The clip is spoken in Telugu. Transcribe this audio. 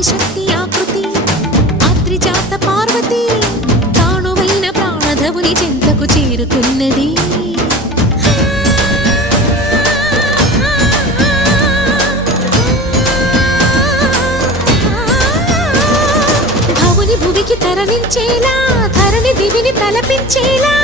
ఆదిశక్తి ఆకృతి ఆత్రిజాత పార్వతి తానువైన ప్రాణధవుని చెంతకు చేరుకున్నది. భువికి తరలించేలా ధరణి దివిని తలపించేలా